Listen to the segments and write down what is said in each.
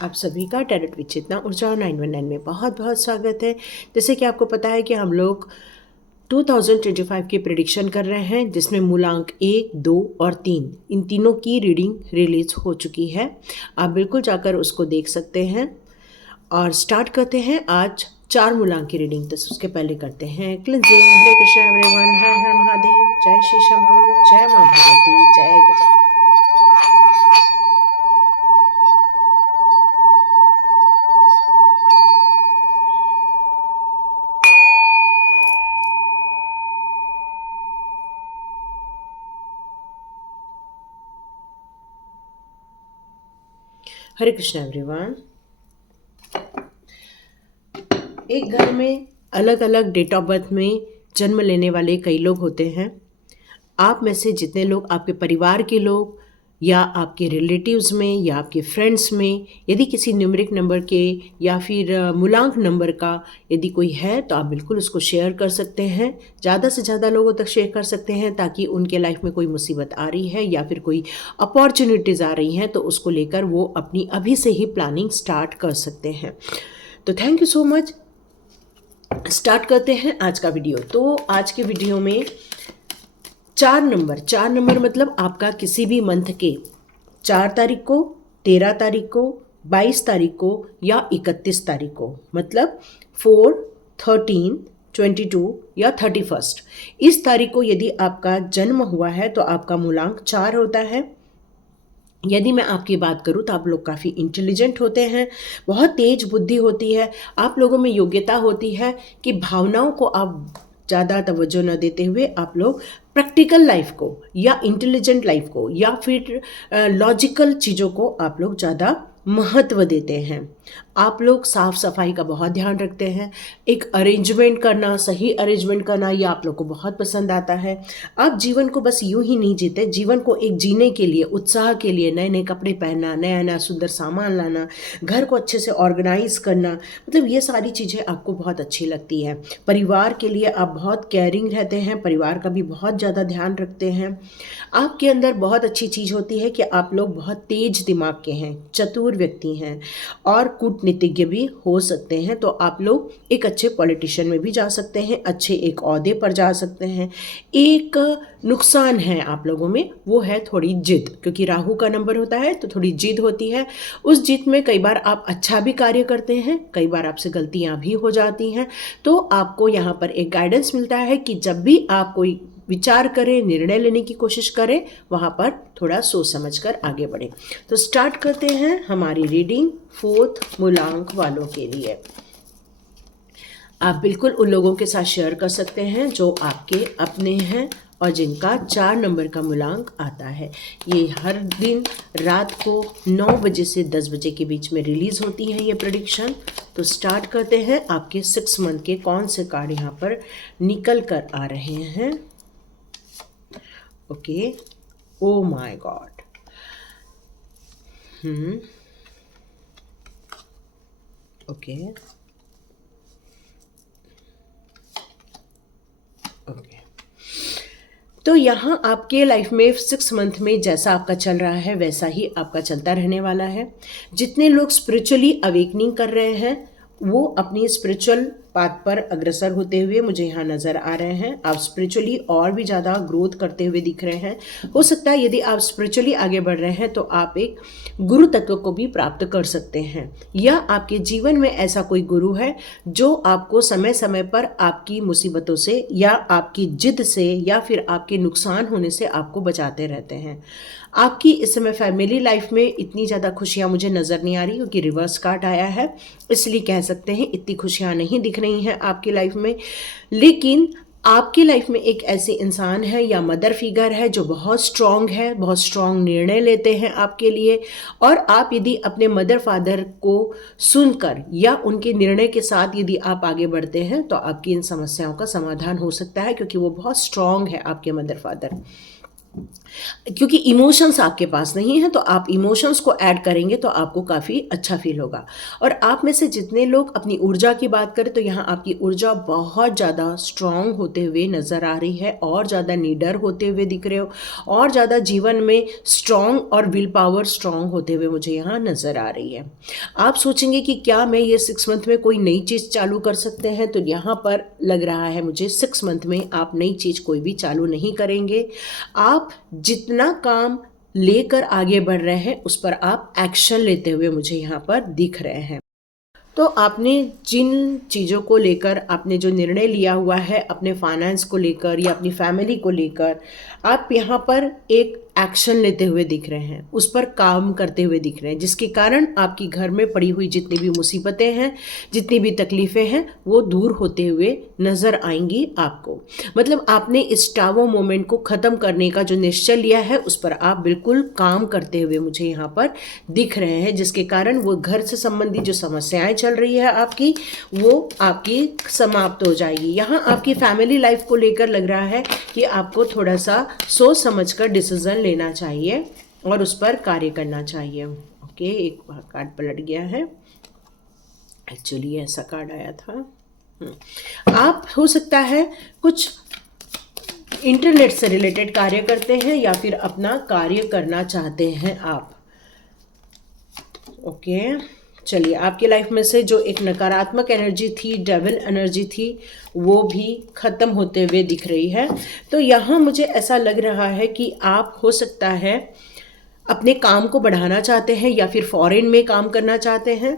आप सभी का टैरोट विद चेतना ऊर्जा 919 में बहुत बहुत स्वागत है। जैसे कि आपको पता है कि हम लोग 2025 की प्रेडिक्शन कर रहे हैं, जिसमें मूलांक 1, 2 और 3 इन तीनों की रीडिंग रिलीज हो चुकी है। आप बिल्कुल जाकर उसको देख सकते हैं और स्टार्ट करते हैं आज 4 मूलांक की रीडिंग। तो उसके पहले करते हैं क्लिंजिंग। हरे कृष्ण एवरीवन, हर हर महादेव, जय श्री शंभू, जय मां भगवती, जय गजानन। हरे कृष्ण एवरीवन। एक घर में अलग अलग डेट ऑफ बर्थ में जन्म लेने वाले कई लोग होते हैं। आप में से जितने लोग, आपके परिवार के लोग या आपके रिलेटिव्स में या आपके फ्रेंड्स में, यदि किसी न्यूमेरिक नंबर के या फिर मूलांक नंबर का यदि कोई है, तो आप बिल्कुल उसको शेयर कर सकते हैं। ज़्यादा से ज़्यादा लोगों तक शेयर कर सकते हैं, ताकि उनके लाइफ में कोई मुसीबत आ रही है या फिर कोई अपॉर्चुनिटीज़ आ रही हैं, तो उसको लेकर वो अपनी अभी से ही प्लानिंग स्टार्ट कर सकते हैं। तो thank you so much. Start करते हैं आज का वीडियो। तो आज के वीडियो में 4 नंबर मतलब आपका किसी भी मंथ के 4 तारीख को, 13 तारीख को, 22 तारीख को या 31 तारीख को, मतलब 4, 13, 22 या 31 इस तारीख को यदि आपका जन्म हुआ है तो आपका मूलांक 4 होता है। यदि मैं आपकी बात करूं तो आप लोग काफ़ी इंटेलिजेंट होते हैं, बहुत तेज बुद्धि होती है, आप लोगों में योग्यता होती है कि भावनाओं को आप ज़्यादा तवज्जो न देते हुए आप लोग प्रैक्टिकल लाइफ को या इंटेलिजेंट लाइफ को या फिर लॉजिकल चीज़ों को आप लोग ज़्यादा महत्व देते हैं। आप लोग साफ सफाई का बहुत ध्यान रखते हैं। एक अरेंजमेंट करना, सही अरेंजमेंट करना, ये आप लोग को बहुत पसंद आता है। आप जीवन को बस यूं ही नहीं जीते, जीवन को एक जीने के लिए, उत्साह के लिए नए नए कपड़े पहनना, नया नया सुंदर सामान लाना, घर को अच्छे से ऑर्गेनाइज करना, मतलब ये सारी चीज़ें आपको बहुत अच्छी लगती है। परिवार के लिए आप बहुत केयरिंग रहते हैं, परिवार का भी बहुत ज़्यादा ध्यान रखते हैं। आपके अंदर बहुत अच्छी चीज़ होती है कि आप लोग बहुत तेज दिमाग के हैं, चतुर व्यक्ति हैं और कूटनीतिज्ञ भी हो सकते हैं। तो आप लोग एक अच्छे पॉलिटिशियन में भी जा सकते हैं, अच्छे एक ओहदे पर जा सकते हैं। एक नुकसान है आप लोगों में, वो है थोड़ी जिद, क्योंकि राहु का नंबर होता है तो थोड़ी जिद होती है। उस जिद में कई बार आप अच्छा भी कार्य करते हैं, कई बार आपसे गलतियां भी हो जाती हैं। तो आपको यहाँ पर एक गाइडेंस मिलता है कि जब भी आप कोई विचार करें, निर्णय लेने की कोशिश करें, वहाँ पर थोड़ा सोच समझ कर आगे बढ़ें। तो स्टार्ट करते हैं हमारी रीडिंग 4th मूलांक वालों के लिए। आप बिल्कुल उन लोगों के साथ शेयर कर सकते हैं जो आपके अपने हैं और जिनका 4 नंबर का मूलांक आता है। ये हर दिन रात को 9 बजे से 10 बजे के बीच में रिलीज होती है ये प्रेडिक्शन। तो स्टार्ट करते हैं। आपके 6 मंथ के कौन से कार्ड यहाँ पर निकल कर आ रहे हैं। Okay, oh my God. Okay okay, तो यहाँ आपके लाइफ में 6 मंथ में जैसा आपका चल रहा है वैसा ही आपका चलता रहने वाला है। जितने लोग स्पिरिचुअली अवेकनिंग कर रहे हैं वो अपनी स्पिरिचुअल पाथ पर अग्रसर होते हुए मुझे यहाँ नज़र आ रहे हैं। आप स्पिरिचुअली और भी ज़्यादा ग्रोथ करते हुए दिख रहे हैं। हो सकता है यदि आप स्पिरिचुअली आगे बढ़ रहे हैं तो आप एक गुरु तत्व को भी प्राप्त कर सकते हैं, या आपके जीवन में ऐसा कोई गुरु है जो आपको समय समय पर आपकी मुसीबतों से या आपकी जिद से या फिर आपके नुकसान होने से आपको बचाते रहते हैं। आपकी इस समय फैमिली लाइफ में इतनी ज़्यादा खुशियाँ मुझे नज़र नहीं आ रही, क्योंकि रिवर्स कार्ड आया है, इसलिए कह सकते हैं इतनी खुशियाँ नहीं दिख रही हैं आपकी लाइफ में। लेकिन आपकी लाइफ में एक ऐसे इंसान है या मदर फिगर है जो बहुत स्ट्रांग है, बहुत स्ट्रांग निर्णय लेते हैं आपके लिए। और आप यदि अपने मदर फादर को सुनकर या उनके निर्णय के साथ यदि आप आगे बढ़ते हैं तो आपकी इन समस्याओं का समाधान हो सकता है, क्योंकि वो बहुत स्ट्रांग है आपके मदर फादर। क्योंकि इमोशंस आपके पास नहीं है, तो आप इमोशंस को ऐड करेंगे तो आपको काफ़ी अच्छा फील होगा। और आप में से जितने लोग अपनी ऊर्जा की बात करें तो यहाँ आपकी ऊर्जा बहुत ज़्यादा स्ट्रांग होते हुए नज़र आ रही है, और ज़्यादा निडर होते हुए दिख रहे हो, और ज़्यादा जीवन में स्ट्रांग और विल पावर स्ट्रांग होते हुए मुझे यहाँ नज़र आ रही है। आप सोचेंगे कि क्या मैं ये 6 मंथ में कोई नई चीज़ चालू कर सकते हैं, तो यहाँ पर लग रहा है मुझे 6 मंथ में आप नई चीज़ कोई भी चालू नहीं करेंगे। आप जितना काम लेकर आगे बढ़ रहे हैं उस पर आप एक्शन लेते हुए मुझे यहाँ पर दिख रहे हैं। तो आपने जिन चीज़ों को लेकर आपने जो निर्णय लिया हुआ है अपने फाइनेंस को लेकर या अपनी फैमिली को लेकर, आप यहाँ पर एक एक्शन लेते हुए दिख रहे हैं, उस पर काम करते हुए दिख रहे हैं, जिसके कारण आपकी घर में पड़ी हुई जितनी भी मुसीबतें हैं, जितनी भी तकलीफ़ें हैं, वो दूर होते हुए नज़र आएंगी आपको। मतलब आपने इस टावो मोमेंट को ख़त्म करने का जो निश्चय लिया है उस पर आप बिल्कुल काम करते हुए मुझे यहाँ पर दिख रहे हैं, जिसके कारण वो घर से संबंधित जो समस्याएं चल रही है आपकी, वो आपकी समाप्त हो जाएगी। यहाँ आपकी फैमिली लाइफ को लेकर लग रहा है कि आपको थोड़ा सा सोच समझकर डिसीजन लेना चाहिए और उस पर कार्य करना चाहिए। ओके, एक कार्ड पलट गया है, एक्चुअली ऐसा कार्ड आया था। आप हो सकता है कुछ इंटरनेट से रिलेटेड कार्य करते हैं या फिर अपना कार्य करना चाहते हैं आप। ओके, चलिए, आपकी लाइफ में से जो एक नकारात्मक एनर्जी थी, डेविल एनर्जी थी, वो भी ख़त्म होते हुए दिख रही है। तो यहाँ मुझे ऐसा लग रहा है कि आप हो सकता है अपने काम को बढ़ाना चाहते हैं या फिर फॉरेन में काम करना चाहते हैं।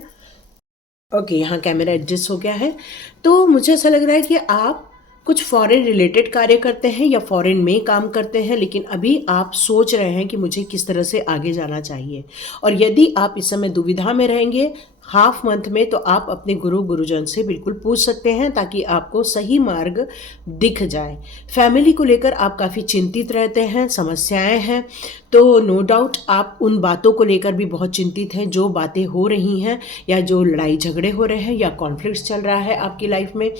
ओके, यहाँ कैमरा एडजस्ट हो गया है। तो मुझे ऐसा लग रहा है कि आप कुछ फॉरेन रिलेटेड कार्य करते हैं या फॉरेन में काम करते हैं, लेकिन अभी आप सोच रहे हैं कि मुझे किस तरह से आगे जाना चाहिए। और यदि आप इस समय दुविधा में रहेंगे हाफ मंथ में, तो आप अपने गुरुजन से बिल्कुल पूछ सकते हैं ताकि आपको सही मार्ग दिख जाए। फैमिली को लेकर आप काफ़ी चिंतित रहते हैं, समस्याएं हैं, तो नो डाउट आप उन बातों को लेकर भी बहुत चिंतित हैं जो बातें हो रही हैं या जो लड़ाई झगड़े हो रहे हैं या कॉन्फ्लिक्ट्स चल रहा है आपकी लाइफ में,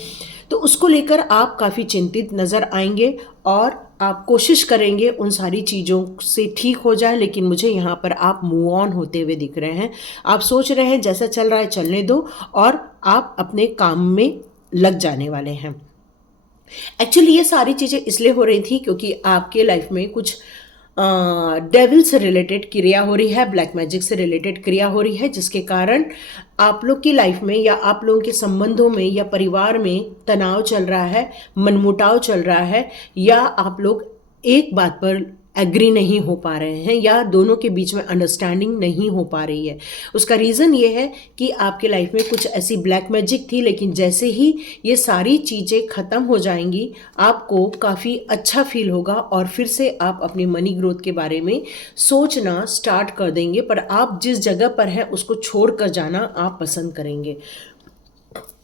तो उसको लेकर आप काफ़ी चिंतित नज़र आएंगे और आप कोशिश करेंगे उन सारी चीज़ों से ठीक हो जाए। लेकिन मुझे यहाँ पर आप मूव ऑन होते हुए दिख रहे हैं। आप सोच रहे हैं जैसा चल रहा है चलने दो और आप अपने काम में लग जाने वाले हैं। एक्चुअली ये सारी चीज़ें इसलिए हो रही थी क्योंकि आपके लाइफ में कुछ डेविल से रिलेटेड क्रिया हो रही है, ब्लैक मैजिक से रिलेटेड क्रिया हो रही है, जिसके कारण आप लोग की लाइफ में या आप लोगों के संबंधों में या परिवार में तनाव चल रहा है, मनमुटाव चल रहा है, या आप लोग एक बात पर एग्री नहीं हो पा रहे हैं या दोनों के बीच में अंडरस्टैंडिंग नहीं हो पा रही है। उसका रीज़न ये है कि आपके लाइफ में कुछ ऐसी ब्लैक मैजिक थी, लेकिन जैसे ही ये सारी चीज़ें ख़त्म हो जाएंगी आपको काफ़ी अच्छा फील होगा और फिर से आप अपनी मनी ग्रोथ के बारे में सोचना स्टार्ट कर देंगे। पर आप जिस जगह पर हैं उसको छोड़ कर जाना आप पसंद करेंगे।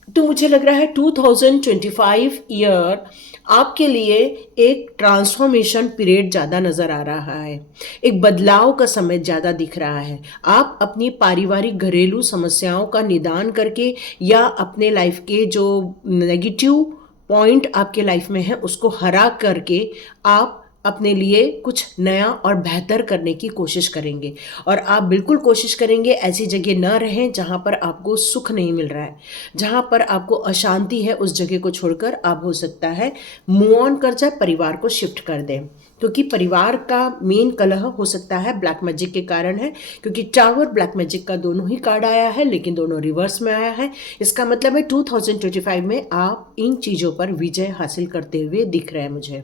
तो मुझे लग रहा है 2025 ईयर आपके लिए एक ट्रांसफॉर्मेशन पीरियड ज़्यादा नज़र आ रहा है, एक बदलाव का समय ज़्यादा दिख रहा है। आप अपनी पारिवारिक घरेलू समस्याओं का निदान करके या अपने लाइफ के जो नेगेटिव पॉइंट आपके लाइफ में है उसको हरा करके आप अपने लिए कुछ नया और बेहतर करने की कोशिश करेंगे। और आप बिल्कुल कोशिश करेंगे ऐसी जगह न रहें जहाँ पर आपको सुख नहीं मिल रहा है, जहाँ पर आपको अशांति है, उस जगह को छोड़कर आप हो सकता है मूव ऑन कर जाए, परिवार को शिफ्ट कर दें। क्योंकि परिवार का मेन कलह हो सकता है ब्लैक मैजिक के कारण है, क्योंकि टावर ब्लैक मैजिक का दोनों ही कार्ड आया है लेकिन दोनों रिवर्स में आया है। इसका मतलब है 2025 में आप इन चीज़ों पर विजय हासिल करते हुए दिख रहे हैं मुझे।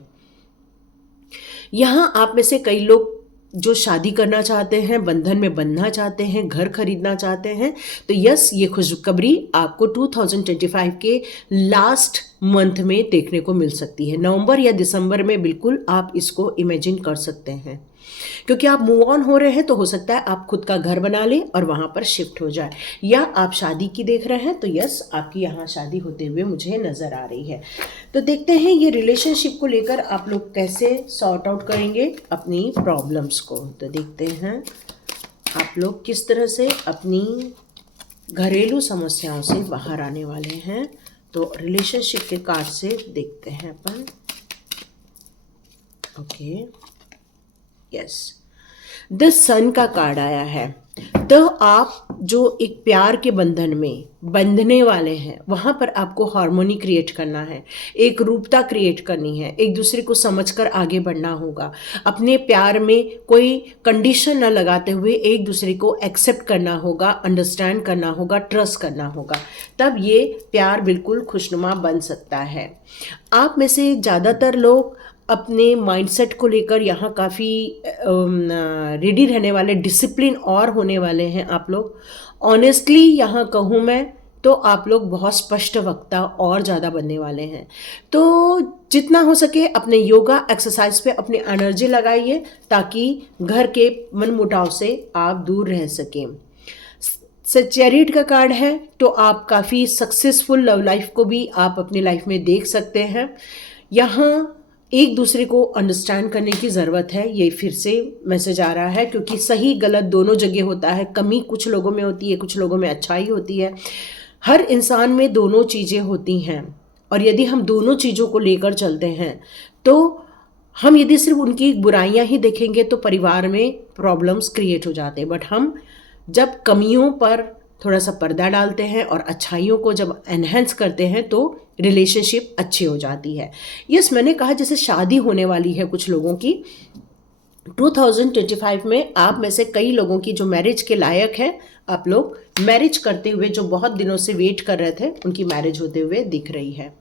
यहाँ आप में से कई लोग जो शादी करना चाहते हैं, बंधन में बंधना चाहते हैं, घर खरीदना चाहते हैं, तो यस, ये खुशखबरी आपको 2025 के लास्ट मंथ में देखने को मिल सकती है। नवंबर या दिसंबर में बिल्कुल आप इसको इमेजिन कर सकते हैं, क्योंकि आप मूव ऑन हो रहे हैं। तो हो सकता है आप खुद का घर बना लें और वहाँ पर शिफ्ट हो जाए, या आप शादी की देख रहे हैं तो यस, आपकी यहाँ शादी होते हुए मुझे नज़र आ रही है। तो देखते हैं ये रिलेशनशिप को लेकर आप लोग कैसे सॉर्ट आउट करेंगे अपनी प्रॉब्लम्स को। तो देखते हैं आप लोग किस तरह से अपनी घरेलू समस्याओं से बाहर आने वाले हैं। तो रिलेशनशिप के कार्ड से देखते हैं अपन। ओके, यस, द सन का कार्ड आया है। तो आप जो एक प्यार के बंधन में बंधने वाले हैं, वहाँ पर आपको हार्मोनी क्रिएट करना है, एक रूपता क्रिएट करनी है, एक दूसरे को समझकर आगे बढ़ना होगा, अपने प्यार में कोई कंडीशन न लगाते हुए एक दूसरे को एक्सेप्ट करना होगा, अंडरस्टैंड करना होगा, ट्रस्ट करना होगा, तब ये प्यार बिल्कुल खुशनुमा बन सकता है। आप में से ज़्यादातर लोग अपने माइंडसेट को लेकर यहाँ काफ़ी रेडी रहने वाले, डिसिप्लिन और होने वाले हैं आप लोग। ऑनेस्टली यहाँ कहूँ मैं तो आप लोग बहुत स्पष्ट वक्ता और ज़्यादा बनने वाले हैं। तो जितना हो सके अपने योगा एक्सरसाइज पे अपनी एनर्जी लगाइए ताकि घर के मनमुटाव से आप दूर रह सकें। चैरियट का कार्ड है, तो आप काफ़ी सक्सेसफुल लव लाइफ को भी आप अपनी लाइफ में देख सकते हैं। यहाँ एक दूसरे को अंडरस्टैंड करने की ज़रूरत है, ये फिर से मैसेज आ रहा है, क्योंकि सही गलत दोनों जगह होता है। कमी कुछ लोगों में होती है, कुछ लोगों में अच्छाई होती है। हर इंसान में दोनों चीज़ें होती हैं, और यदि हम दोनों चीज़ों को लेकर चलते हैं तो हम यदि सिर्फ उनकी बुराइयां ही देखेंगे तो परिवार में प्रॉब्लम्स क्रिएट हो जाते हैं। बट हम जब कमियों पर थोड़ा सा पर्दा डालते हैं और अच्छाइयों को जब एनहेंस करते हैं तो रिलेशनशिप अच्छी हो जाती है। यस, मैंने कहा जैसे शादी होने वाली है कुछ लोगों की 2025 में। आप में से कई लोगों की जो मैरिज के लायक है, आप लोग मैरिज करते हुए जो बहुत दिनों से वेट कर रहे थे, उनकी मैरिज होते हुए दिख रही है।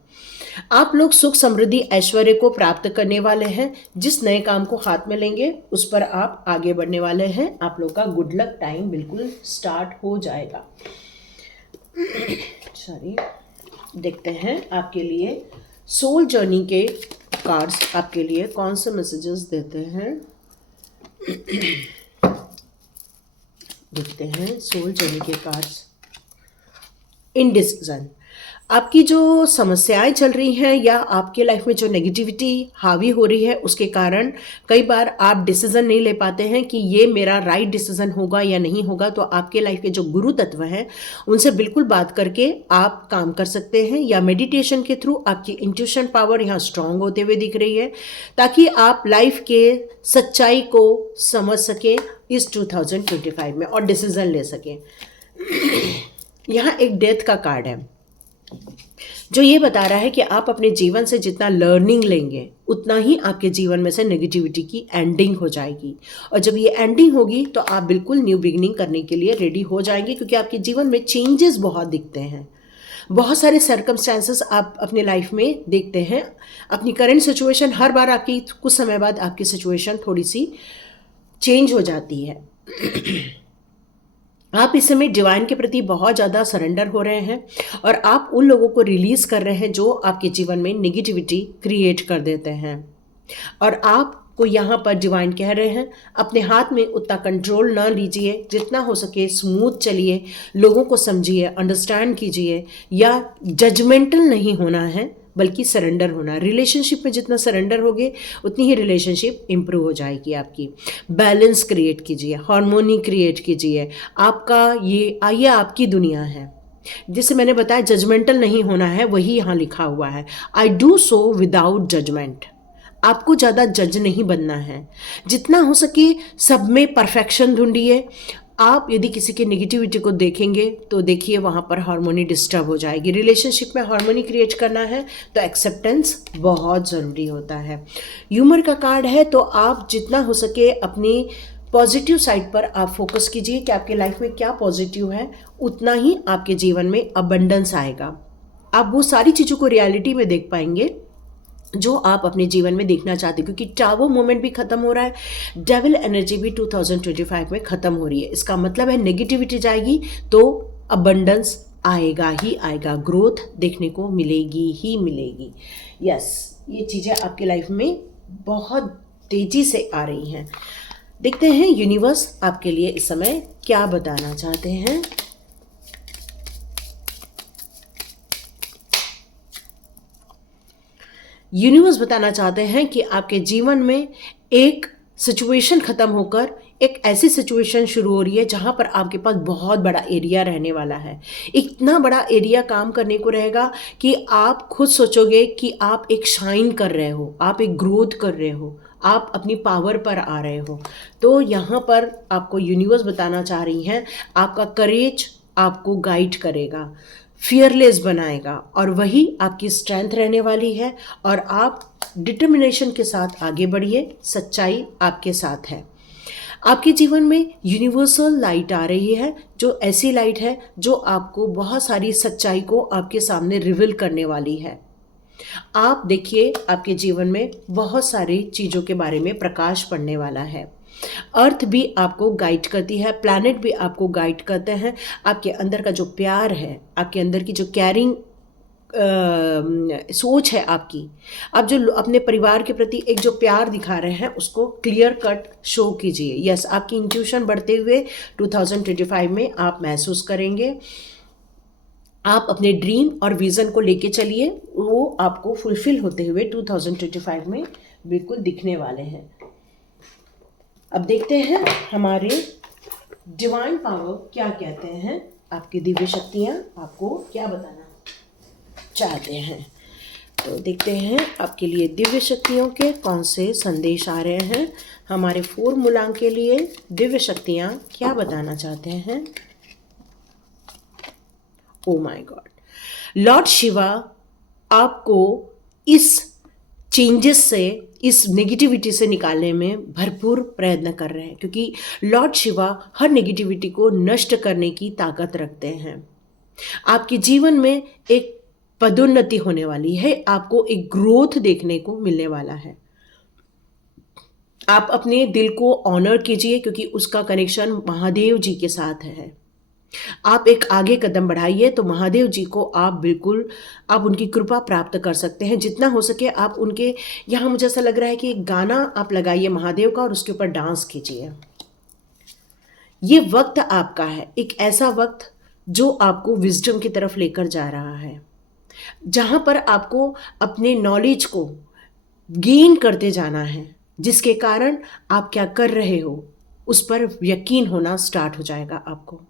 आप लोग सुख समृद्धि ऐश्वर्य को प्राप्त करने वाले हैं। जिस नए काम को हाथ में लेंगे उस पर आप आगे बढ़ने वाले हैं। आप लोग का गुड लक टाइम बिल्कुल स्टार्ट हो जाएगा। सॉरी, देखते हैं आपके लिए सोल जर्नी के कार्ड्स आपके लिए कौन से मैसेजेस देते हैं। देखते हैं सोल जर्नी के कार्ड्स। इनडिसीजन, आपकी जो समस्याएं चल रही हैं या आपके लाइफ में जो नेगेटिविटी हावी हो रही है, उसके कारण कई बार आप डिसीजन नहीं ले पाते हैं कि ये मेरा राइट डिसीजन होगा या नहीं होगा। तो आपके लाइफ के जो गुरु तत्व हैं उनसे बिल्कुल बात करके आप काम कर सकते हैं, या मेडिटेशन के थ्रू आपकी इंट्यूशन पावर यहाँ स्ट्रांग होते हुए दिख रही है, ताकि आप लाइफ के सच्चाई को समझ सकें इस 2025 में और डिसीजन ले सकें। यहाँ एक डेथ का कार्ड है जो ये बता रहा है कि आप अपने जीवन से जितना लर्निंग लेंगे उतना ही आपके जीवन में से नेगेटिविटी की एंडिंग हो जाएगी। और जब ये एंडिंग होगी तो आप बिल्कुल न्यू बिगिनिंग करने के लिए रेडी हो जाएंगे, क्योंकि आपके जीवन में चेंजेस बहुत दिखते हैं। बहुत सारे सर्कमस्टेंसेस आप अपने लाइफ में देखते हैं। अपनी करंट सिचुएशन हर बार आपकी कुछ समय बाद आपकी सिचुएशन थोड़ी सी चेंज हो जाती है। आप इस समय डिवाइन के प्रति बहुत ज़्यादा सरेंडर हो रहे हैं और आप उन लोगों को रिलीज़ कर रहे हैं जो आपके जीवन में नेगेटिविटी क्रिएट कर देते हैं। और आपको यहाँ पर डिवाइन कह रहे हैं अपने हाथ में उतना कंट्रोल ना लीजिए, जितना हो सके स्मूथ चलिए, लोगों को समझिए, अंडरस्टैंड कीजिए, या जजमेंटल नहीं होना है बल्कि सरेंडर होना। रिलेशनशिप में जितना सरेंडर होगे उतनी ही रिलेशनशिप इंप्रूव हो जाएगी आपकी। बैलेंस क्रिएट कीजिए, हार्मोनी क्रिएट कीजिए। आपका ये आपकी दुनिया है। जिसे मैंने बताया जजमेंटल नहीं होना है, वही यहाँ लिखा हुआ है, I do so without judgement. आपको ज़्यादा जज नहीं बनना है। जितना हो सके सब में परफेक्शन ढूंढिए। आप यदि किसी की नेगेटिविटी को देखेंगे तो देखिए वहाँ पर हार्मोनी डिस्टर्ब हो जाएगी। रिलेशनशिप में हार्मोनी क्रिएट करना है तो एक्सेप्टेंस बहुत ज़रूरी होता है। ह्यूमर का कार्ड है, तो आप जितना हो सके अपनी पॉजिटिव साइड पर आप फोकस कीजिए कि आपके लाइफ में क्या पॉजिटिव है, उतना ही आपके जीवन में अबंडेंस आएगा। आप वो सारी चीज़ों को रियलिटी में देख पाएंगे जो आप अपने जीवन में देखना चाहते हैं, क्योंकि टावर मोमेंट भी खत्म हो रहा है, डेविल एनर्जी भी 2025 में खत्म हो रही है। इसका मतलब है नेगेटिविटी जाएगी तो अबंडेंस आएगा ही आएगा, ग्रोथ देखने को मिलेगी ही मिलेगी। यस, ये चीज़ें आपकी लाइफ में बहुत तेज़ी से आ रही हैं। देखते हैं यूनिवर्स आपके लिए इस समय क्या बताना चाहते हैं। यूनिवर्स बताना चाहते हैं कि आपके जीवन में एक सिचुएशन ख़त्म होकर एक ऐसी सिचुएशन शुरू हो रही है जहाँ पर आपके पास बहुत बड़ा एरिया रहने वाला है। इतना बड़ा एरिया काम करने को रहेगा कि आप खुद सोचोगे कि आप एक शाइन कर रहे हो, आप एक ग्रोथ कर रहे हो, आप अपनी पावर पर आ रहे हो। तो यहाँ पर आपको यूनिवर्स बताना चाह रही हैं, आपका करेज आपको गाइड करेगा, फियरलेस बनाएगा और वही आपकी स्ट्रेंथ रहने वाली है। और आप डिटर्मिनेशन के साथ आगे बढ़िए, सच्चाई आपके साथ है। आपके जीवन में यूनिवर्सल लाइट आ रही है, जो ऐसी लाइट है जो आपको बहुत सारी सच्चाई को आपके सामने रिवील करने वाली है। आप देखिए, आपके जीवन में बहुत सारी चीज़ों के बारे में प्रकाश पड़ने वाला है। अर्थ भी आपको गाइड करती है, प्लैनेट भी आपको गाइड करते हैं। आपके अंदर का जो प्यार है, आपके अंदर की जो कैरिंग सोच है आपकी, आप जो अपने परिवार के प्रति एक जो प्यार दिखा रहे हैं उसको क्लियर कट शो कीजिए। यस, आपकी इंट्यूशन बढ़ते हुए 2025 में आप महसूस करेंगे। आप अपने ड्रीम और विज़न को लेके चलिए, वो आपको फुलफिल होते हुए 2025 में बिल्कुल दिखने वाले हैं। अब देखते हैं हमारे डिवाइन पावर क्या कहते हैं, आपकी दिव्य शक्तियाँ आपको क्या बताना चाहते हैं। तो देखते हैं आपके लिए दिव्य शक्तियों के कौन से संदेश आ रहे हैं। हमारे 4 मूलांक के लिए दिव्य शक्तियाँ क्या बताना चाहते हैं। Oh my God, Lord Shiva आपको इस चेंजेस से, इस नेगेटिविटी से निकालने में भरपूर प्रयत्न कर रहे हैं, क्योंकि लॉर्ड शिवा हर नेगेटिविटी को नष्ट करने की ताकत रखते हैं। आपके जीवन में एक पदोन्नति होने वाली है, आपको एक ग्रोथ देखने को मिलने वाला है। आप अपने दिल को ऑनर कीजिए, क्योंकि उसका कनेक्शन महादेव जी के साथ है। आप एक आगे कदम बढ़ाइए तो महादेव जी को आप उनकी कृपा प्राप्त कर सकते हैं। जितना हो सके आप उनके, यहाँ मुझे ऐसा लग रहा है कि एक गाना आप लगाइए महादेव का और उसके ऊपर डांस कीजिए। ये वक्त आपका है, एक ऐसा वक्त जो आपको विजडम की तरफ लेकर जा रहा है, जहाँ पर आपको अपने नॉलेज को गेन करते जाना है, जिसके कारण आप क्या कर रहे हो उस पर यकीन होना स्टार्ट हो जाएगा आपको,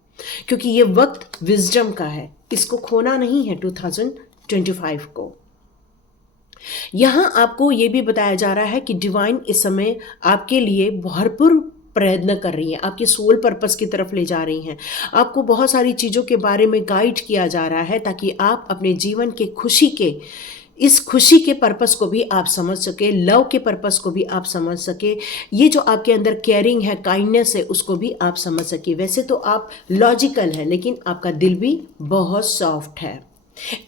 क्योंकि ये वक्त विजडम का है, इसको खोना नहीं है 2025 को। यहाँ आपको ये भी बताया जा रहा है कि डिवाइन इस समय आपके लिए भरपूर प्रयत्न कर रही हैं, आपके सोल पर्पस की तरफ ले जा रही हैं। आपको बहुत सारी चीज़ों के बारे में गाइड किया जा रहा है, ताकि आप अपने जीवन के इस खुशी के पर्पस को भी आप समझ सके, लव के पर्पस को भी आप समझ सके, ये जो आपके अंदर केयरिंग है, काइंडनेस है, उसको भी आप समझ सके। वैसे तो आप लॉजिकल है, लेकिन आपका दिल भी बहुत सॉफ्ट है।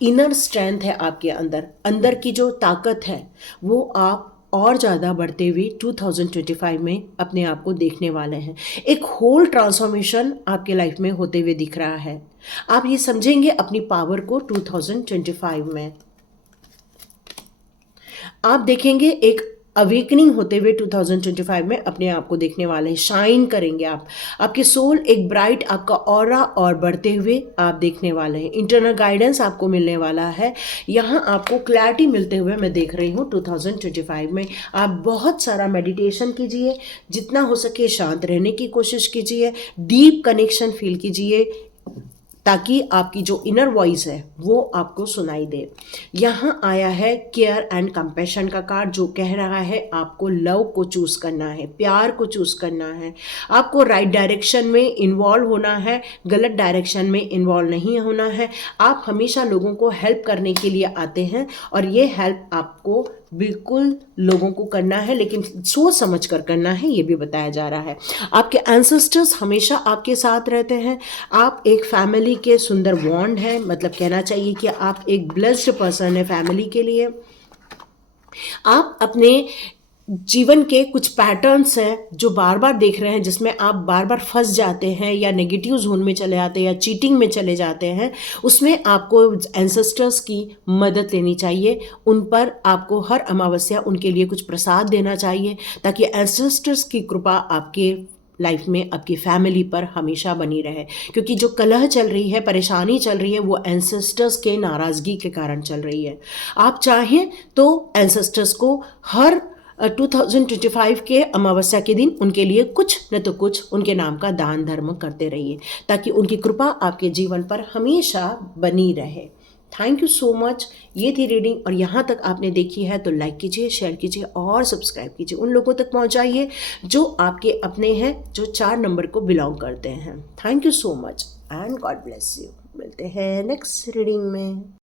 इनर स्ट्रेंथ है आपके अंदर, अंदर की जो ताकत है वो आप और ज़्यादा बढ़ते हुए 2025 में अपने आप को देखने वाले हैं। एक होल ट्रांसफॉर्मेशन आपके लाइफ में होते हुए दिख रहा है। आप ये समझेंगे अपनी पावर को 2025 में। आप देखेंगे एक अवेकनिंग होते हुए 2025 में अपने आप को देखने वाले हैं, शाइन करेंगे आप, आपके सोल एक ब्राइट, आपका ऑरा और बढ़ते हुए आप देखने वाले हैं। इंटरनल गाइडेंस आपको मिलने वाला है, यहाँ आपको क्लैरिटी मिलते हुए मैं देख रही हूँ 2025 में। आप बहुत सारा मेडिटेशन कीजिए, जितना हो सके शांत रहने की कोशिश कीजिए, डीप कनेक्शन फील कीजिए, ताकि आपकी जो इनर वॉइस है वो आपको सुनाई दे। यहाँ आया है केयर एंड कंपैशन का कार्ड, जो कह रहा है आपको लव को चूज़ करना है, प्यार को चूज़ करना है, आपको राइट डायरेक्शन में इन्वॉल्व होना है, गलत डायरेक्शन में इन्वॉल्व नहीं होना है। आप हमेशा लोगों को हेल्प करने के लिए आते हैं, और ये हेल्प आपको बिल्कुल लोगों को करना है, लेकिन सोच समझ कर करना है, ये भी बताया जा रहा है। आपके एंसेस्टर्स हमेशा आपके साथ रहते हैं। आप एक फैमिली के सुंदर बॉन्ड है, मतलब कहना चाहिए कि आप एक ब्लेस्ड पर्सन है फैमिली के लिए। आप अपने जीवन के कुछ पैटर्न्स हैं जो बार बार देख रहे हैं, जिसमें आप बार बार फंस जाते हैं, या नेगेटिव जोन में चले जाते हैं, या चीटिंग में चले जाते हैं। उसमें आपको एंसेस्टर्स की मदद लेनी चाहिए। उन पर आपको हर अमावस्या उनके लिए कुछ प्रसाद देना चाहिए, ताकि एंसेस्टर्स की कृपा आपके लाइफ में, आपकी फैमिली पर हमेशा बनी रहे। क्योंकि जो कलह चल रही है, परेशानी चल रही है, वो एंसेस्टर्स के नाराज़गी के कारण चल रही है। आप चाहें तो एंसेस्टर्स को हर 2025 के अमावस्या के दिन उनके लिए कुछ न तो कुछ उनके नाम का दान धर्म करते रहिए, ताकि उनकी कृपा आपके जीवन पर हमेशा बनी रहे। Thank you so much. ये थी रीडिंग, और यहाँ तक आपने देखी है तो लाइक कीजिए, शेयर कीजिए और सब्सक्राइब कीजिए। उन लोगों तक पहुँचाइए जो आपके अपने हैं, जो 4 नंबर को बिलोंग करते हैं। Thank you so much and God bless you. मिलते हैं नेक्स्ट रीडिंग में।